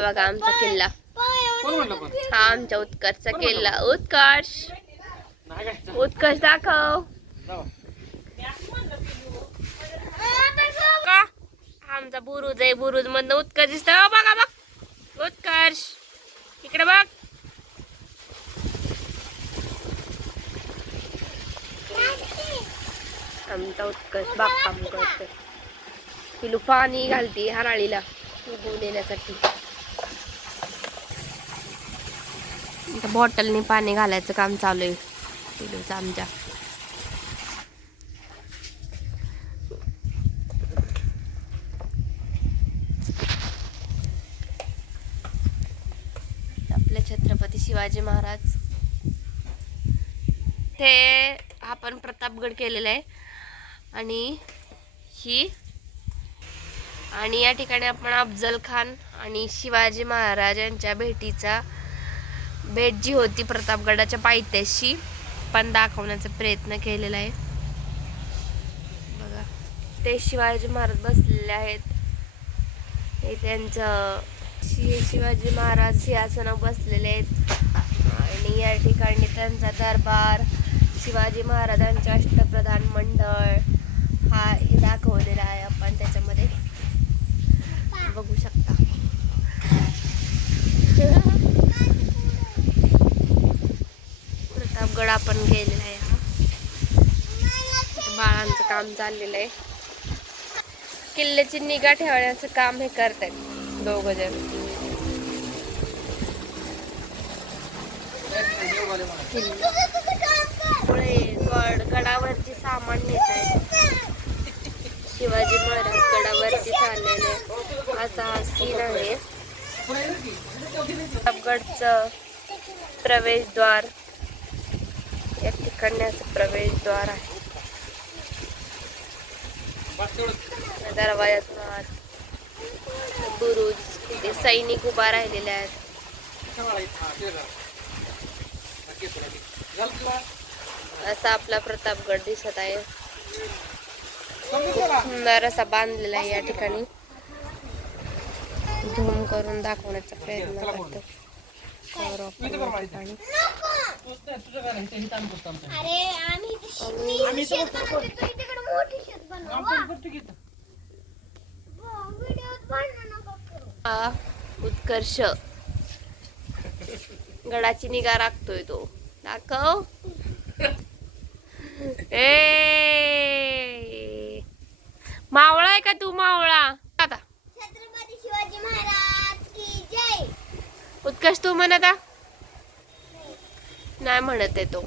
हा बघा आमचा किल्ला, हा आमच्या उत्कर्षचा किल्ला. उत्कर्ष उत्कर्ष दाखव का. आमचा बुरुज आहे, बुरुज मधनं उत्कर्ष दिसत. बघा बघ उत्कर्ष, इकडे बघ. आमचा उत्कर्ष बागकाम करतो. पिलू पाणी घालते हराळीला उगवून येण्यासाठी. बॉटलने पाणी घालायचं काम चालू आहे पिलूचं आमच्या. आपले छत्रपती शिवाजी महाराज, ते आपण प्रतापगड केलेला आहे. आणि या ठिकाणी आपण अफजल खान आणि शिवाजी महाराज यांच्या भेट जी होती प्रतापगडाच्या पायथ्याशी पण दाखवण्याचा प्रयत्न केलेला आहे. बघा ते शिवाजी महाराज बसलेले आहेत. हे त्यांचं शिवाजी महाराज सिंहासनावर बसलेले आहेत आणि या ठिकाणी त्यांचा दरबार, शिवाजी महाराजांचे अष्टप्रधान मंडळ हे दाखवलेलं आहे. आपण त्याच्यामध्ये बघू शकता. प्रतापगड आपण गेलेला आहे. बाळांचं काम चाललेलं आहे. किल्ल्याची निगा ठेवण्याचं काम हे करतात दोघ जण. गडावरची सामान नेत आहेत. शिवाजी महाराज गडावरती चाललेले असा हा सीन आहे. प्रतापगडचं प्रवेशद्वार, या ठिकाणी असं प्रवेशद्वार आहे. दरवाजात बुरुज, तिथे सैनिक उभा राहिलेले आहेत. असा आपला प्रतापगड दिसत आहे. खूप सुंदर असा बांधलेला आहे. या ठिकाणी झूम करून दाखवण्याचा प्रयत्न करतो. उत्कर्ष गडाची निगा राखतोय तो. दाखव. मावळा आहे का तू? मावळा. आता छत्रपती शिवाजी महाराज की जय. उत्कर्ष तू म्हणत नाही म्हणत आहे तो.